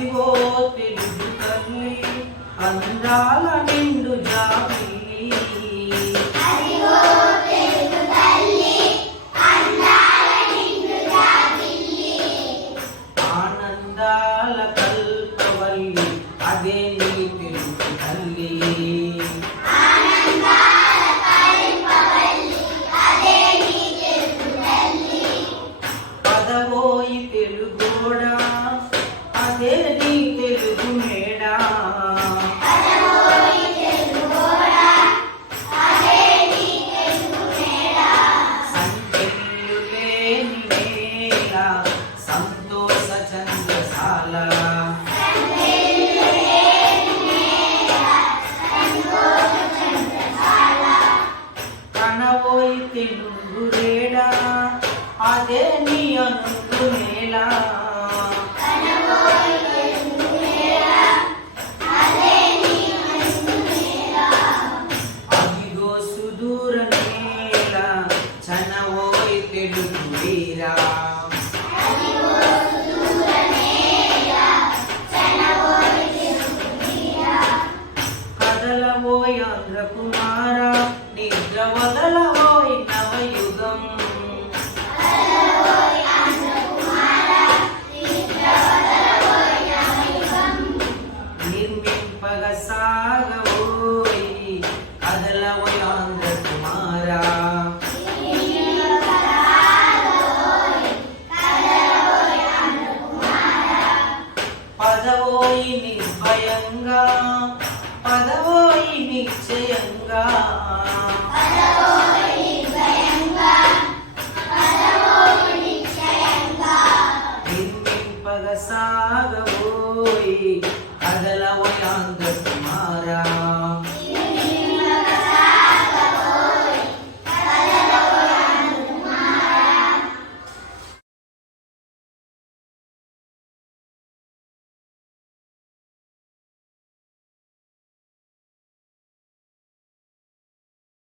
అదిగో తెలుగు తల్లి అందాల నిండు జాబిల్లి ఆనందాల కల్పవల్లి అదే నీ తెలుగు తల్లి పదవోయి తెలుగోడా అదే నీ తెలుగు మేడా సంకెళ్ళు లేని నేల సంతోష చంద్రశాల కనవోయి తెలుగు రేడా అదే నీ అనుకు నేల అదిగో సుదూర నేల చనవోయి తెలుగు వీరా కదలవోయి ఆంధ్ర కుమార నిద్ర వదలవోయి నవయుగం నిర్మింపగ సాగవోయి కదలవోయి ఆంధ్ర కుమార పదవోయి నిర్భయంగా పదవోయి నిశ్చయంగా నిర్మింపగ సాగవోయి కదలవోయి ఆంధ్ర కుమార